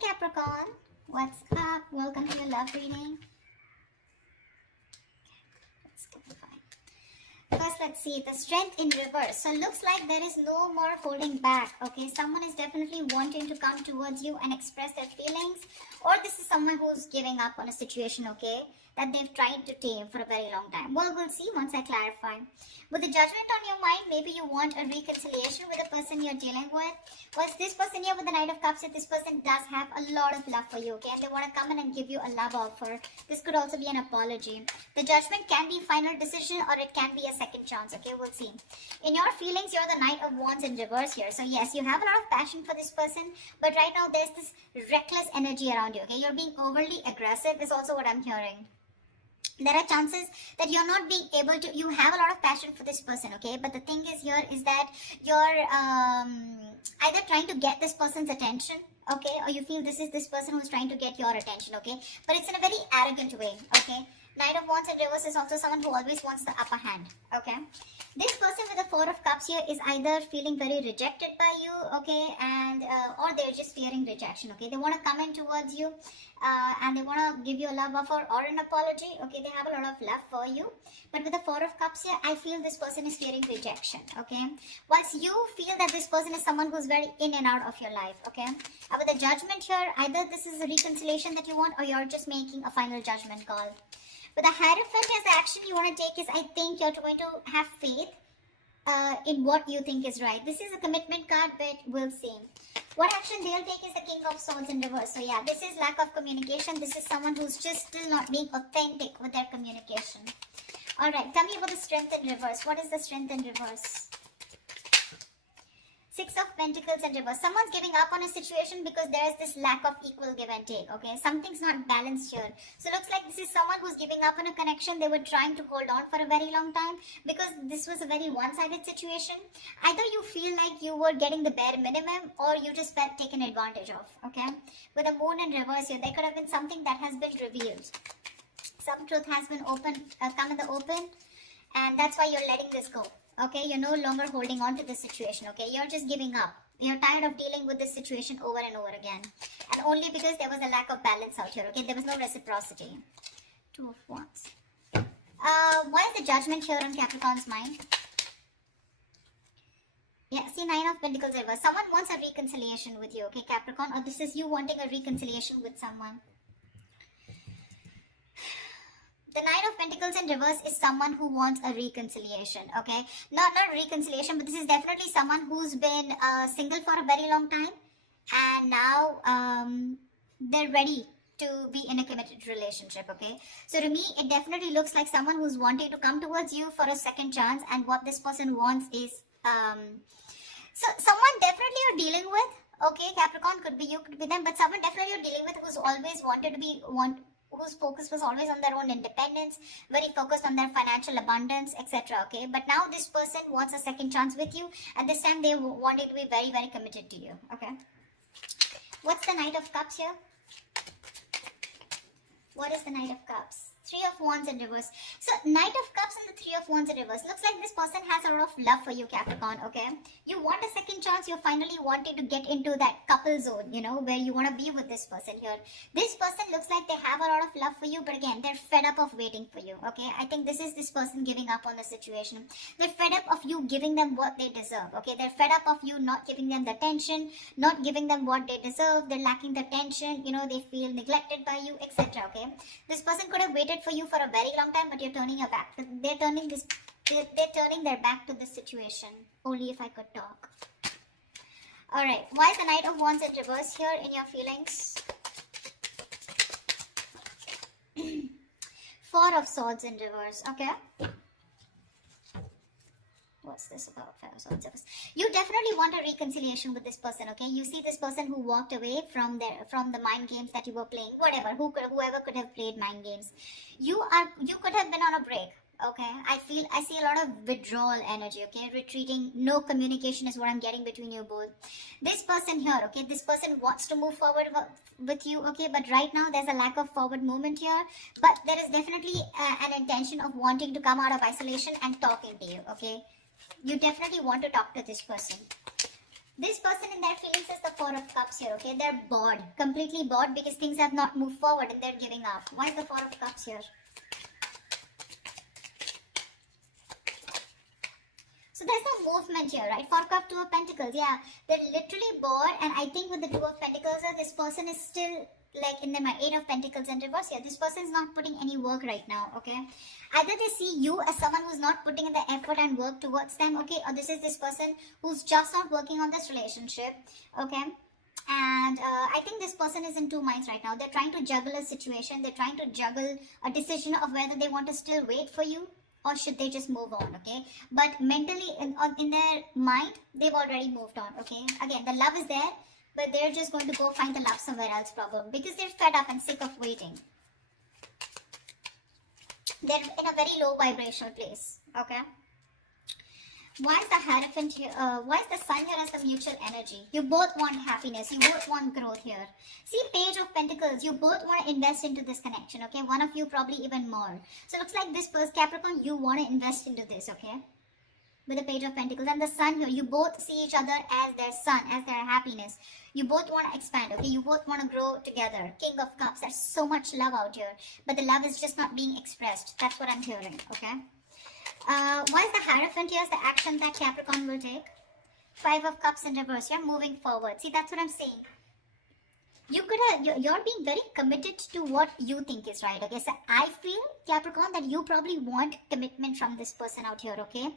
Capricorn, what's up? Welcome to your love reading. First, let's see the strength in reverse. So looks like there is no more holding back. Okay, someone is definitely wanting to come towards you and express their feelings, or this is someone who's giving up on a situation, okay, that they've tried to tame for a very long time. Well, we'll see once I clarify. With the judgment on your mind, maybe you want a reconciliation with the person you're dealing with. Well, this person here with the Knight of Cups, this person does have a lot of love for you, okay, and they want to come in and give you a love offer. This could also be an apology. The judgment can be final decision, or it can be a second chance, okay, we'll see. In your feelings, you're the Knight of Wands in reverse here. So yes, you have a lot of passion for this person, but right now there's this reckless energy around you, okay. You're being overly aggressive is also what I'm hearing. There are chances that you're not being able to, you have a lot of passion for this person, okay, but the thing is here is that you're either trying to get this person's attention, okay, or you feel this is this person who's trying to get your attention, okay, but it's in a very arrogant way, okay. Knight of Wands in reverse is also someone who always wants the upper hand, okay. This person with the Four of Cups here is either feeling very rejected by you, okay, and or they're just fearing rejection, okay. They want to come in towards you and they want to give you a love offer or an apology, okay. They have a lot of love for you, but with the Four of Cups here, I feel this person is fearing rejection, okay. Whilst you feel that this person is someone who's very in and out of your life, okay. And with the judgment here, either this is a reconciliation that you want, or you're just making a final judgment call. But the Hierophant as the action you want to take is, I think you're going to have faith in what you think is right. This is a commitment card, but we'll see. What action they'll take is the King of Swords in reverse. So yeah, this is lack of communication. This is someone who's just still not being authentic with their communication. Alright, tell me about the strength in reverse. What is the strength in reverse? Six of Pentacles in reverse. Someone's giving up on a situation because there is this lack of equal give and take, okay? Something's not balanced here. So looks like this is someone who's giving up on a connection they were trying to hold on for a very long time because this was a very one-sided situation. Either you feel like you were getting the bare minimum, or you just felt taken advantage of, okay? With the Moon in reverse here, there could have been something that has been revealed. Some truth has been come in the open, and that's why you're letting this go. Okay, you're no longer holding on to this situation, okay? You're just giving up. You're tired of dealing with this situation over and over again. And only because there was a lack of balance out here, okay? There was no reciprocity. Two of Wands. Why is the judgment here on Capricorn's mind? Yeah, see, Nine of Pentacles reverse. Someone wants a reconciliation with you, okay, Capricorn? Or this is you wanting a reconciliation with someone. The Knight of Pentacles in reverse is someone who wants a reconciliation, okay? Not reconciliation, but this is definitely someone who's been single for a very long time. And now they're ready to be in a committed relationship, okay? So to me, it definitely looks like someone who's wanting to come towards you for a second chance. And what this person wants is... so someone definitely you're dealing with, okay? Capricorn, could be you, could be them. But someone definitely you're dealing with who's always wanted to be... whose focus was always on their own independence, very focused on their financial abundance, etc. Okay, but now this person wants a second chance with you, and this time they wanted to be very, very committed to you. Okay, what's the Knight of Cups here? What is the Knight of Cups? Three of Wands in reverse. So Knight of Cups and the Three of Wands in reverse. Looks like this person has a lot of love for you, Capricorn, okay? You want a second chance. You're finally wanting to get into that couple zone, you know, where you want to be with this person here. This person looks like they have a lot of love for you, but again, they're fed up of waiting for you, okay? I think this is this person giving up on the situation. They're fed up of you giving them what they deserve, okay? They're fed up of you not giving them the attention, not giving them what they deserve. They're lacking the attention, you know, they feel neglected by you, etc., okay? This person could have waited for you for a very long time, but you're turning your back. They're turning their back to this situation. Only if I could talk. Alright, why is the Knight of Wands in reverse here in your feelings? Four of Swords in reverse, okay? What's this about? Five of Swords reverse. You definitely want a reconciliation with this person, okay? You see this person who walked away from the mind games that you were playing, whatever, whoever could have played mind games. You could have been on a break, okay? I see a lot of withdrawal energy, okay? Retreating, no communication is what I'm getting between you both. This person here, okay? This person wants to move forward with you, okay? But right now there's a lack of forward movement here. But there is definitely an intention of wanting to come out of isolation and talking to you, okay? You definitely want to talk to this person. This person in their feelings is the Four of Cups here, okay? They're bored, completely bored because things have not moved forward and they're giving up. Why is the Four of Cups here? So there's no movement here, right? Four Cup, Two of Pentacles. Yeah, they're literally bored, and I think with the Two of Pentacles, this person is still like in the Eight of Pentacles in reverse here. This person is not putting any work right now, okay? Either they see you as someone who's not putting in the effort and work towards them, okay? Or this is this person who's just not working on this relationship, okay? And I think this person is in two minds right now. They're trying to juggle a situation. They're trying to juggle a decision of whether they want to still wait for you or should they just move on, okay? But mentally, in their mind, they've already moved on, okay? Again, the love is there, but they're just going to go find the love somewhere else, probably, because they're fed up and sick of waiting. They're in a very low vibrational place, okay? Why is the Hierophant here? Why is the Sun here as the mutual energy? You both want happiness. You both want growth here. See, Page of Pentacles. You both want to invest into this connection, okay? One of you probably even more. So it looks like this person, Capricorn, you want to invest into this, okay? With the Page of Pentacles and the Sun here, you both see each other as their sun, as their happiness. You both want to expand, okay? You both want to grow together. King of Cups. There's so much love out here, but the love is just not being expressed. That's what I'm hearing, okay? Why is the Hierophant here? The action that Capricorn will take. Five of Cups in reverse. You're moving forward. See, that's what I'm saying. You're being very committed to what you think is right, okay? So I feel, Capricorn, that you probably want commitment from this person out here, okay?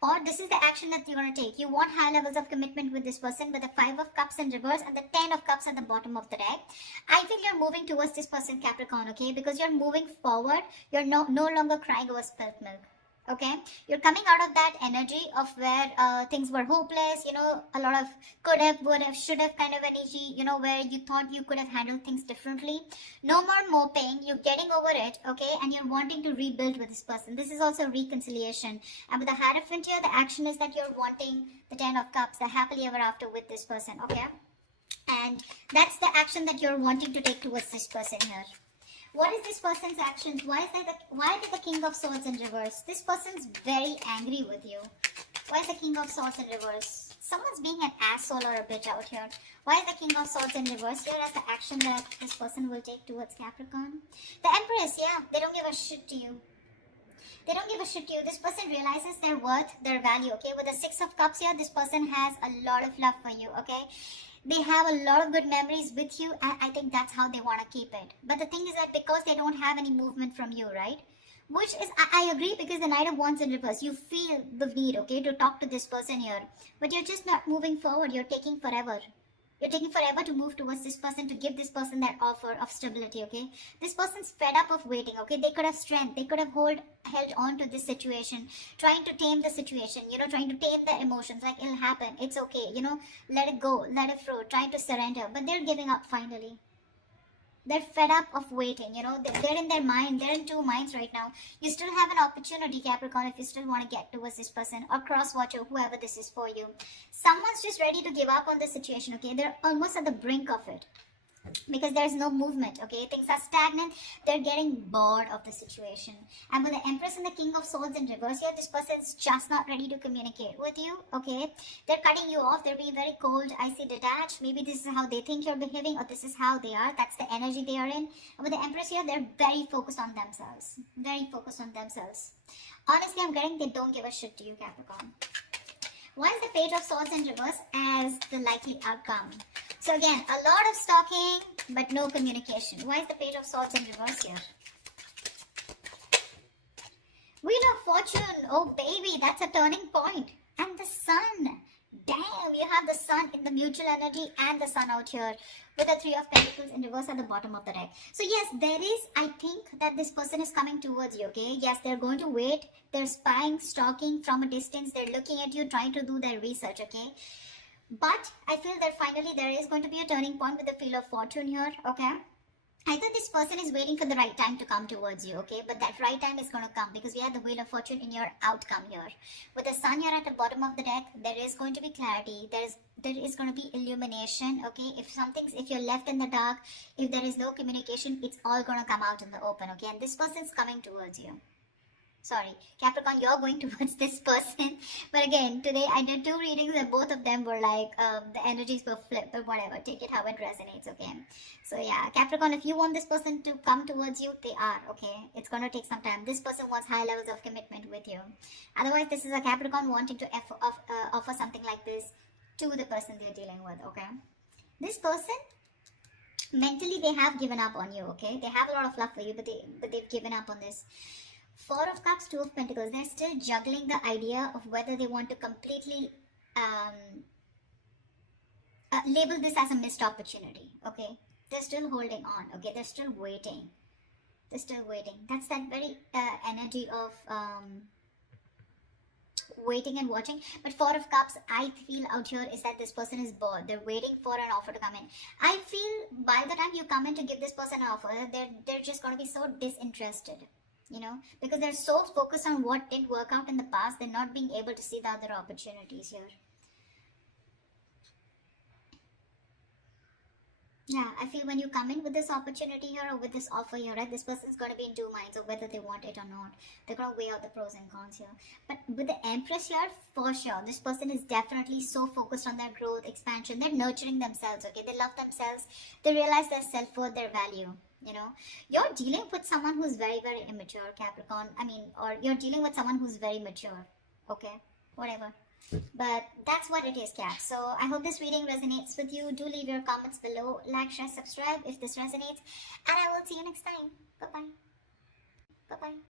Or this is the action that you're going to take. You want high levels of commitment with this person with the Five of Cups in reverse and the Ten of Cups at the bottom of the deck. I feel you're moving towards this person, Capricorn, okay? Because you're moving forward. You're no longer crying over spilt milk. Okay, you're coming out of that energy of where things were hopeless, you know, a lot of could have, would have, should have kind of energy, you know, where you thought you could have handled things differently. No more moping, you're getting over it, okay, and you're wanting to rebuild with this person. This is also reconciliation. And with the Hierophant here, the action is that you're wanting the Ten of Cups, the happily ever after with this person, okay? And that's the action that you're wanting to take towards this person here. What is this person's actions? Why is the King of Swords in reverse? This person's very angry with you. Why is the King of Swords in reverse? Someone's being an asshole or a bitch out here. Why is the King of Swords in reverse here as the action that this person will take towards Capricorn? The Empress, yeah, they don't give a shit to you. They don't give a shit to you. This person realizes their worth, their value, okay? With the Six of Cups here, this person has a lot of love for you, okay? They have a lot of good memories with you, and I think that's how they want to keep it. But the thing is that because they don't have any movement from you, right? Which is, I agree, because the Knight of Wands in reverse, you feel the need, okay, to talk to this person here. But you're just not moving forward. You're taking forever. You're taking forever to move towards this person, to give this person that offer of stability, okay? This person's fed up of waiting, okay? They could have strength. They could have held on to this situation, trying to tame the situation, you know, trying to tame the emotions. Like, it'll happen. It's okay, you know, let it go, let it flow, trying to surrender. But they're giving up finally. They're fed up of waiting, you know, they're in their mind, they're in two minds right now. You still have an opportunity, Capricorn, if you still want to get towards this person, or cross-watch, or whoever this is for you. Someone's just ready to give up on the situation, okay? They're almost at the brink of it. Because there's no movement, okay? Things are stagnant. They're getting bored of the situation. And with the Empress and the King of Swords in reverse here, this person's just not ready to communicate with you, okay? They're cutting you off. They're being very cold, icy, detached. Maybe this is how they think you're behaving, or this is how they are. That's the energy they are in. And with the Empress here, they're very focused on themselves. Very focused on themselves. Honestly, I'm getting they don't give a shit to you, Capricorn. Why is the Page of Swords in reverse as the likely outcome? So again, a lot of stalking, but no communication. Why is the Page of Swords in reverse here? Wheel of Fortune. Oh baby, that's a turning point. And the Sun. Damn, you have the Sun in the mutual energy and the Sun out here with the Three of Pentacles in reverse at the bottom of the deck. So yes, there is, I think that this person is coming towards you, okay? Yes, they're going to wait. They're spying, stalking from a distance. They're looking at you, trying to do their research, okay? But I feel that finally there is going to be a turning point with the Wheel of Fortune here, okay? I think this person is waiting for the right time to come towards you, okay? But that right time is going to come because we have the Wheel of Fortune in your outcome here. With the Sun here at the bottom of the deck, there is going to be clarity. There is going to be illumination, okay? If you're left in the dark, if there is no communication, it's all going to come out in the open, okay? And this person is coming towards you. Sorry, Capricorn, you're going towards this person. But again, today I did 2 readings and both of them were like, the energies were flipped, but whatever, take it how it resonates, okay? So yeah, Capricorn, if you want this person to come towards you, they are, okay? It's going to take some time. This person wants high levels of commitment with you. Otherwise, this is a Capricorn wanting to offer something like this to the person they're dealing with, okay? This person, mentally, they have given up on you, okay? They have a lot of love for you, but they've given up on this. 4 of Cups, 2 of Pentacles. They're still juggling the idea of whether they want to completely label this as a missed opportunity, okay? They're still holding on, okay? They're still waiting. They're still waiting. That's that very energy of waiting and watching. But 4 of Cups, I feel out here is that this person is bored. They're waiting for an offer to come in. I feel by the time you come in to give this person an offer, they're just going to be so disinterested. You know, because they're so focused on what didn't work out in the past, they're not being able to see the other opportunities here. Yeah, I feel when you come in with this opportunity here or with this offer here, right, this person's going to be in 2 minds of whether they want it or not. They're going to weigh out the pros and cons here. But with the Empress here, for sure, this person is definitely so focused on their growth, expansion. They're nurturing themselves, okay? They love themselves. They realize their self-worth, their value. You know, you're dealing with someone who's very, very immature, Capricorn. Or you're dealing with someone who's very mature. Okay, whatever. But that's what it is, Cap. So I hope this reading resonates with you. Do leave your comments below. Like, share, subscribe if this resonates. And I will see you next time. Bye-bye. Bye-bye.